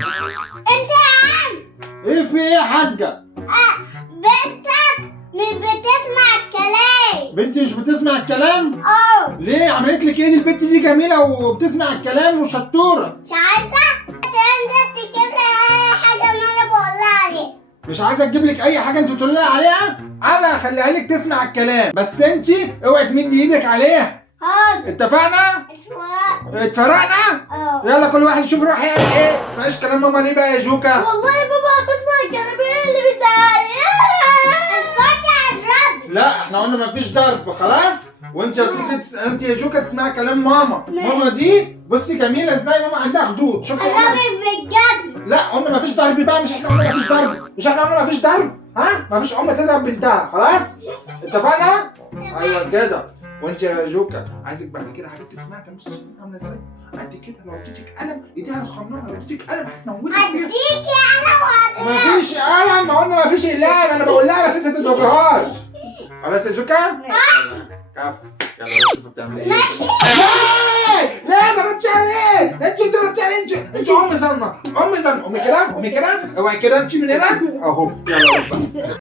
انت يا عم ايه في ايه يا حاجه؟ بنتك مش بتسمع الكلام. بنتي مش بتسمع الكلام؟ اه ليه عملت لك ايه دي؟ البنت دي جميله وبتسمع الكلام وشطوره. مش عايزة تنزل تجيب لي اي حاجة من انا بقولها عليها. مش عايزه تجيب لك اي حاجه انت تقول لها عليها؟ انا هخليها لك تسمع الكلام، بس انت اوعي تمدي ايدك عليها. حاضر. اتفقنا؟ اتفرقنا؟ اه يلا كل واحد يشوف يروح يعمل ايه. ما تسمعيش كلام ماما ليه بقى يا جوكا؟ والله يا بابا بسمع الكلام اللي بتاعي. اسكت يا الرب. لا احنا قلنا مفيش ضرب خلاص. وانت يا جوكا انت يا جوكا تسمعي كلام ماما. ماما دي بصي جميله ازاي، ماما عندها خدود. شفتي يا ماما؟ الرب بالجزم. لا قلنا مفيش ضرب بقى. مش احنا قلنا مفيش ضرب؟ مش احنا قلنا مفيش ضرب؟ ها؟ مفيش ام تضرب بنتها خلاص؟ اتفقنا؟ ايوه كده. وانت يا جوكا عايزك بعد كده حبيبتي تسمعي كلام. بصي عامله ازاي؟ قد كده لو اديتك قلم ايديها الخمرانه، لو اديتك قلم هتموتك فيها. هديكي انا وهضربك. مفيش قلم. ما قلنا مفيش اقلام. انا بقول لها بس انت تضربيهاش. خلاص يا جوكا؟ ماشي كفو. يلا شوف بتعمل ايه. ماشي. لا ما ردش عليك. انت ردتي عليك. انت ام ظلمه. ام ظلمه. امي كده. امي كده. اوعي كده امشي من هنا اهو. يلا